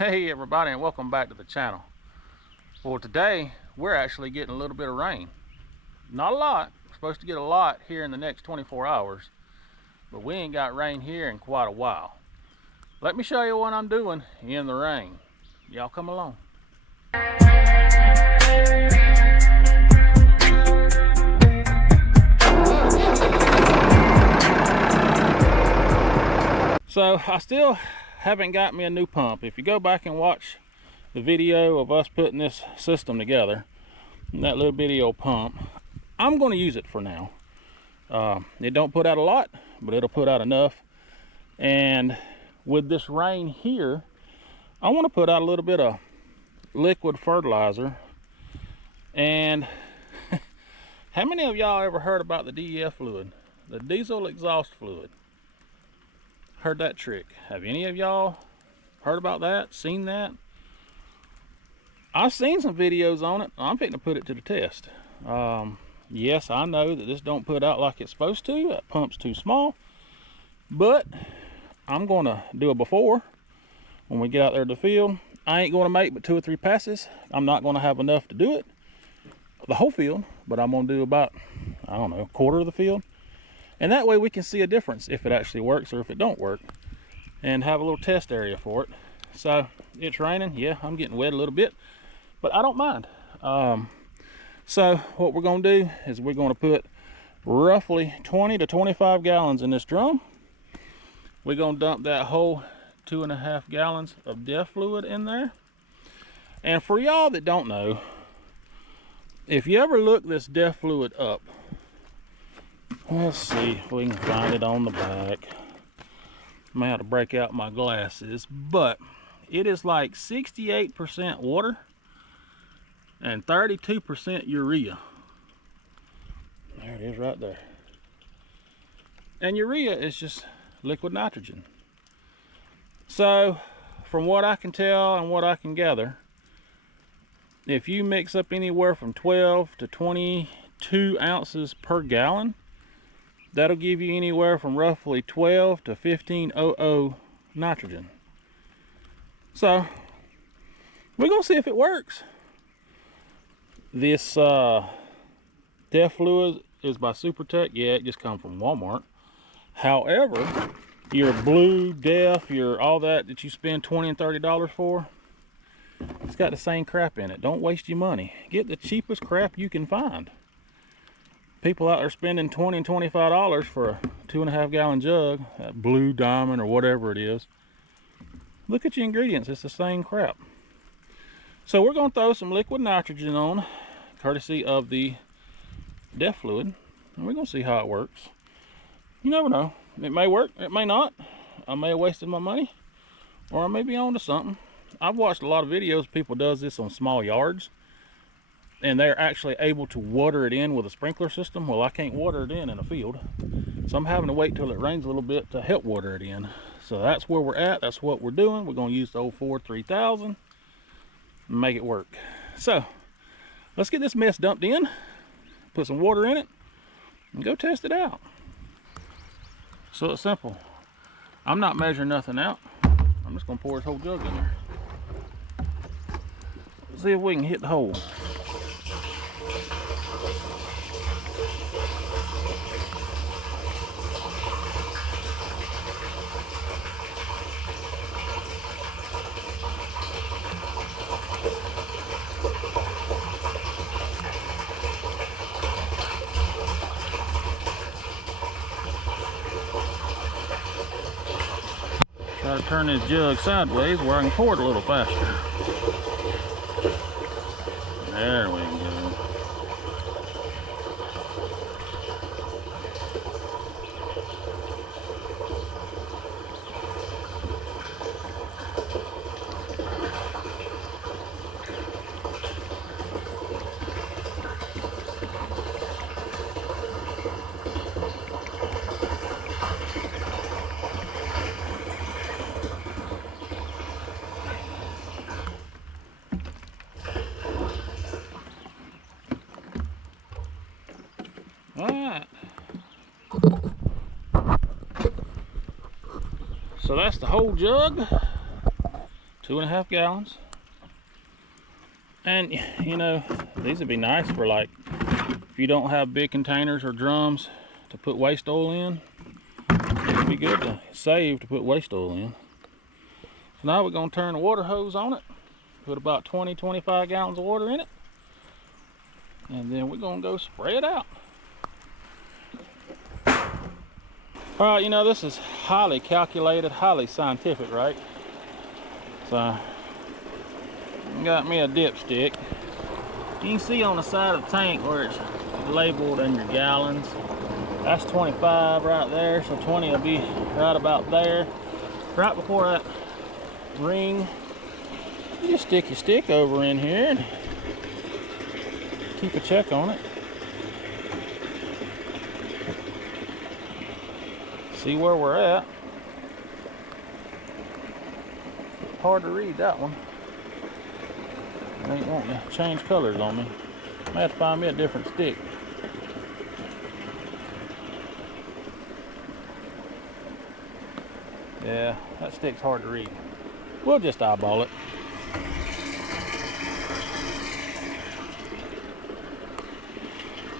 Hey everybody, and welcome back to the channel. Well, today we're actually getting a little bit of rain. Not a lot. We're supposed to get a lot here in the next 24 hours, but we ain't got rain here in quite a while. Let me show you what I'm doing in the rain. Y'all come along. So I still haven't got me a new pump. If you go back and watch the video of us putting this system together, that little bitty old pump, I'm going to use it for now. It don't put out a lot, but it'll put out enough. And with this rain here, I want to put out a little bit of liquid fertilizer. And how many of y'all ever heard about the DEF fluid, the diesel exhaust fluid? Heard that trick? Have any of y'all heard about that, seen that? I've seen some videos on it. I'm fixing to put it to the test. Yes, I know that this don't put out like it's supposed to. That pump's too small, but I'm going to do a before when we get out there to the field. I ain't going to make but 2 or 3 passes. I'm not going to have enough to do it the whole field, but I'm going to do about, I don't know, a quarter of the field. And that way we can see a difference if it actually works or if it don't work, and have a little test area for it. So it's raining. Yeah, I'm getting wet a little bit, but I don't mind. So what we're going to do is we're going to put roughly 20 to 25 gallons in this drum. We're going to dump that whole 2.5 gallons of DEF fluid in there. And for y'all that don't know, if you ever look this DEF fluid up, let's see if we can find it on the back. May have to break out my glasses, but it is like 68% water and 32% urea. There it is right there. And urea is just liquid nitrogen. So from what I can tell and what I can gather, if you mix up anywhere from 12 to 22 ounces per gallon, that'll give you anywhere from roughly 12 to 1500 nitrogen. So we're gonna see if it works. This DEF fluid is by Supertech. Yeah, it just comes from Walmart. However, your blue DEF, your all that you spend $20 and $30 for, it's got the same crap in it. Don't waste your money. Get the cheapest crap you can find. People out there spending $20 and $25 for a 2.5 gallon jug, that Blue Diamond or whatever it is. Look at your ingredients, it's the same crap. So we're going to throw some liquid nitrogen on, courtesy of the DEF fluid, and we're going to see how it works. You never know. It may work, it may not. I may have wasted my money, or I may be on to something. I've watched a lot of videos, people does this on small yards, and they're actually able to water it in with a sprinkler system. Well, I can't water it in a field, so I'm having to wait till it rains a little bit to help water it in. So that's where we're at. That's what we're doing. We're going to use the old Ford 3000 and make it work. So let's get this mess dumped in, put some water in it, and go test it out. So it's simple. I'm not measuring nothing out. I'm just going to pour this whole jug in there. Let's see if we can hit the hole. Try to turn this jug sideways where I can pour it a little faster. There we go. All right. So that's the whole jug, 2.5 gallons. And you know, these would be nice for, like, if you don't have big containers or drums to put waste oil in. It'd be good to save to put waste oil in. So now we're going to turn the water hose on it, put about 20-25 gallons of water in it, and then we're going to go spray it out. All right, you know, this is highly calculated, highly scientific, right? So got me a dipstick. You can see on the side of the tank where it's labeled in your gallons. That's 25 right there, so 20 will be right about there. Right before that ring, you just stick your stick over in here and keep a check on it. See where we're at. Hard to read that one. They ain't wanting to change colors on me. I have to find me a different stick. Yeah, that stick's hard to read. We'll just eyeball it.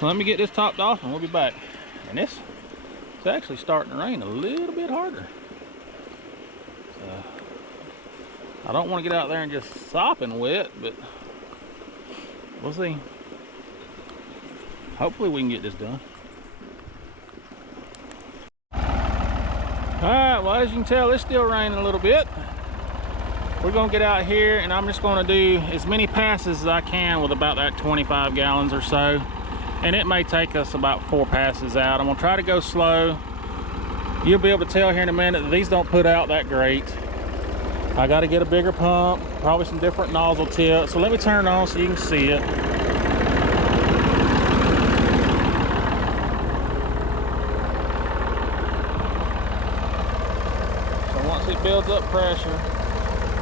Let me get this topped off and we'll be back. And it's actually starting to rain a little bit harder. So, I don't want to get out there and just sopping wet, but we'll see. Hopefully we can get this done. Alright, well, as you can tell, it's still raining a little bit. We're going to get out here and I'm just going to do as many passes as I can with about that 25 gallons or so. And it may take us about 4 passes out. I'm going to try to go slow. You'll be able to tell here in a minute that these don't put out that great. I got to get a bigger pump, probably some different nozzle tips. So let me turn it on so you can see it. So once it builds up pressure,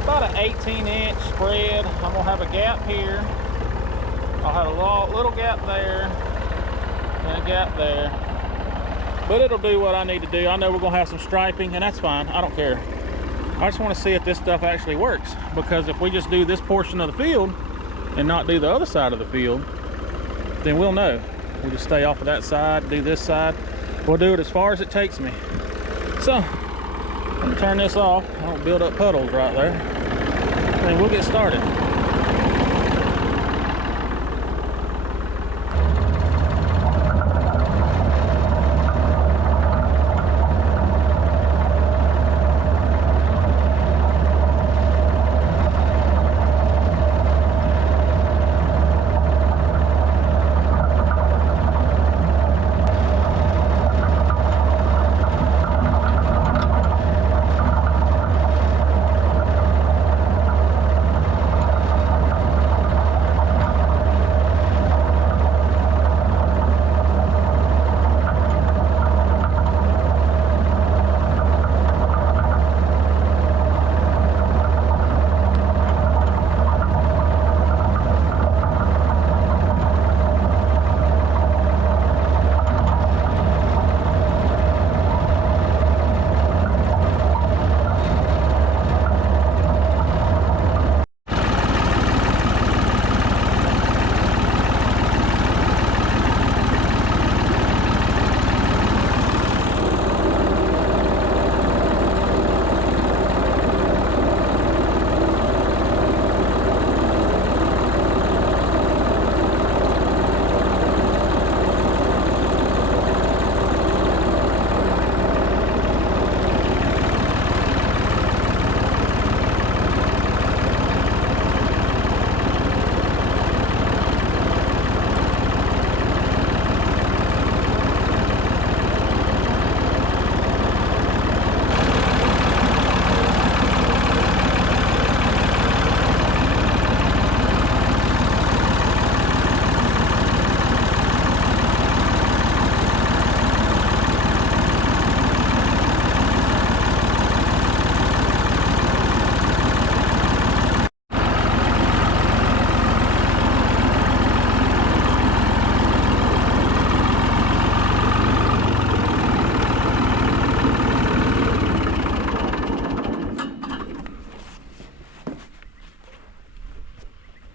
about an 18-inch spread. I'm gonna have a gap here. I'll have a little gap there and a gap there. But it'll do what I need to do. I know we're gonna have some striping, and that's fine. I don't care. I just want to see if this stuff actually works, because if we just do this portion of the field and not do the other side of the field, then we'll know. We'll just stay off of that side, do this side. We'll do it as far as it takes me. So I'm gonna turn this off. I don't build up puddles right there. And we'll get started.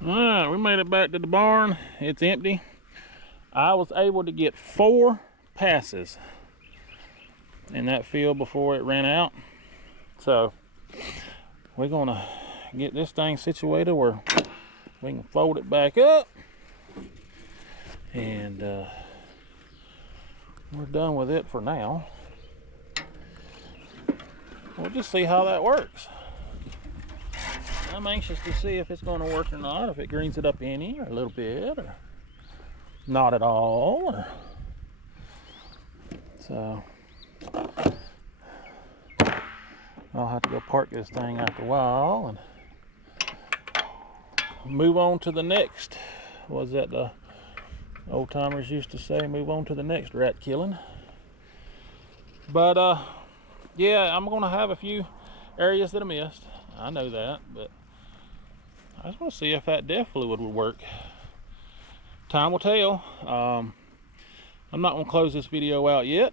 Alright, we made it back to the barn. It's empty. I was able to get 4 passes in that field before it ran out. So we're gonna get this thing situated where we can fold it back up, and we're done with it for now. We'll just see how that works. I'm anxious to see if it's going to work or not, if it greens it up any or a little bit or not at all. So I'll have to go park this thing after a while and move on to the next. Was that the old timers used to say? Move on to the next rat killing. But yeah, I'm gonna have a few areas that I missed. I know that, but I just want to see if that DEF fluid would work. Time will tell. I'm not gonna close this video out yet.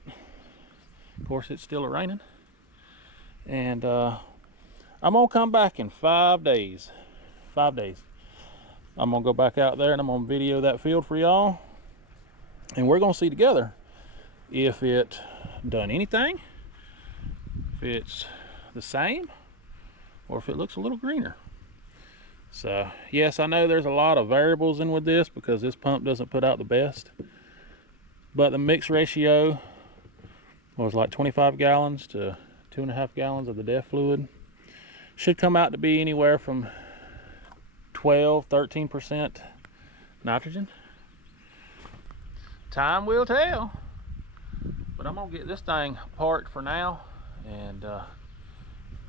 Of course, it's still raining, and I'm gonna come back in 5 days. 5 days. I'm gonna go back out there and I'm gonna video that field for y'all, and we're gonna see together if it done anything, if it's the same, or if it looks a little greener. So yes, I know there's a lot of variables in with this because this pump doesn't put out the best, but the mix ratio was like 25 gallons to 2.5 gallons of the DEF fluid. Should come out to be anywhere from 12-13% nitrogen. Time will tell. But I'm gonna get this thing parked for now and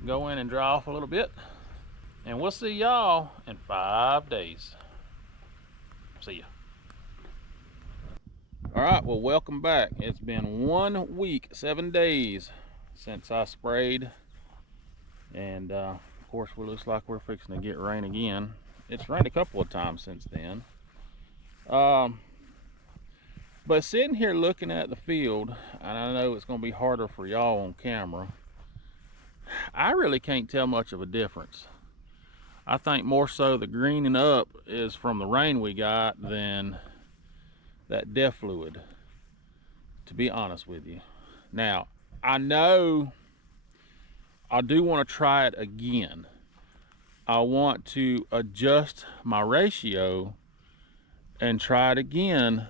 go in and dry off a little bit, and we'll see y'all in 5 days. See ya. All right, well, welcome back. It's been 1 week, 7 days since I sprayed, and of course it looks like we're fixing to get rain again. It's rained a couple of times since then. But sitting here looking at the field, and I know it's going to be harder for y'all on camera, I really can't tell much of a difference. I think more so the greening up is from the rain we got than that DEF fluid, to be honest with you. Now, I know I do want to try it again. I want to adjust my ratio and try it again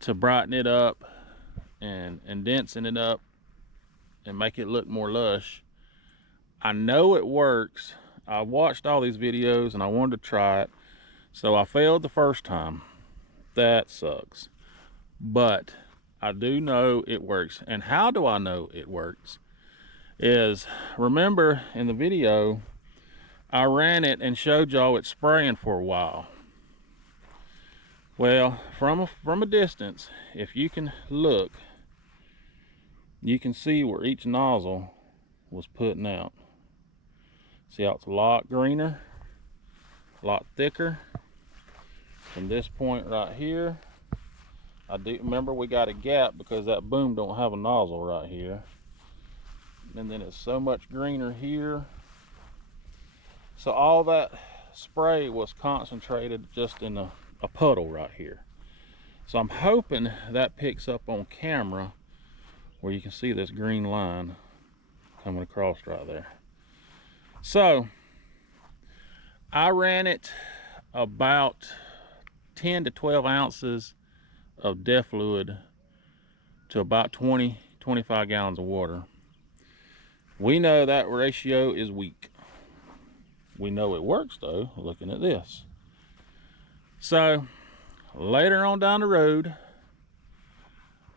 to brighten it up and densen it up and make it look more lush. I know it works. I watched all these videos and I wanted to try it, so I failed the first time. That sucks, but I do know it works. And how do I know it works is, remember in the video I ran it and showed y'all it spraying for a while. Well, from a distance, if you can look, you can see where each nozzle was putting out. See how it's a lot greener, a lot thicker. From this point right here, I do remember we got a gap because that boom don't have a nozzle right here. And then it's so much greener here. So all that spray was concentrated just in a puddle right here. So I'm hoping that picks up on camera where you can see this green line coming across right there. So I ran it about 10 to 12 ounces of DEF fluid to about 20-25 gallons of water. We know that ratio is weak. We know it works though, looking at this. So later on down the road,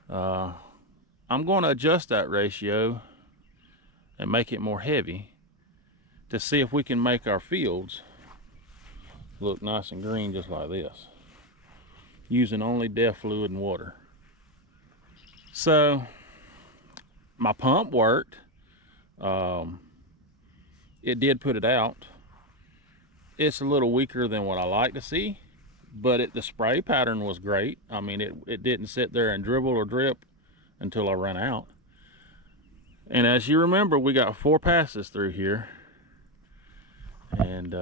I'm going to adjust that ratio and make it more heavy to see if we can make our fields look nice and green just like this, using only DEF fluid and water. So my pump worked. It did put it out. It's a little weaker than what I like to see, but the spray pattern was great. I mean, it didn't sit there and dribble or drip until I ran out. And as you remember, we got 4 passes through here, and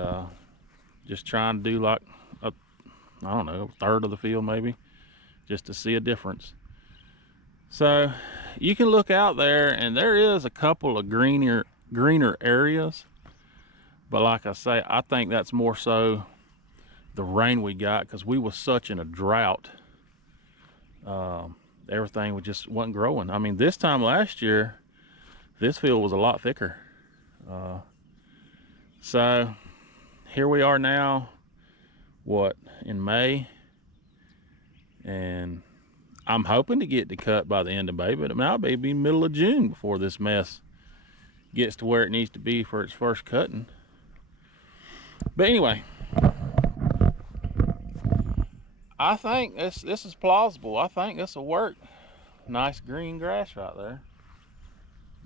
Just trying to do like I don't know, a third of the field maybe, just to see a difference. So you can look out there and there is a couple of greener areas, but like I say, I think that's more so the rain we got, because we was such in a drought. Everything just wasn't growing. I mean, this time last year this field was a lot thicker. So here we are now, what, in May, and I'm hoping to get to cut by the end of May, but it might be middle of June before this mess gets to where it needs to be for its first cutting. But anyway, I think this is plausible. I think this will work. Nice green grass right there.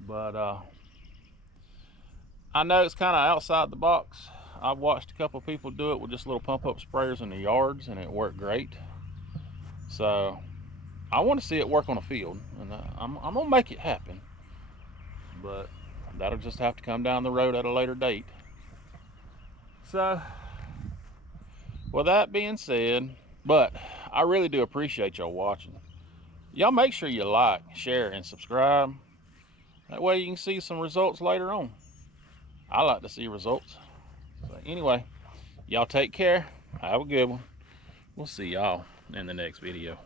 But I know it's kind of outside the box. I've watched a couple of people do it with just little pump-up sprayers in the yards, and it worked great. So I want to see it work on a field, and I'm gonna make it happen. But that'll just have to come down the road at a later date. So with that being said, but I really do appreciate y'all watching. Y'all make sure you like, share, and subscribe. That way you can see some results later on. I like to see results. So anyway, y'all take care. Have a good one. We'll see y'all in the next video.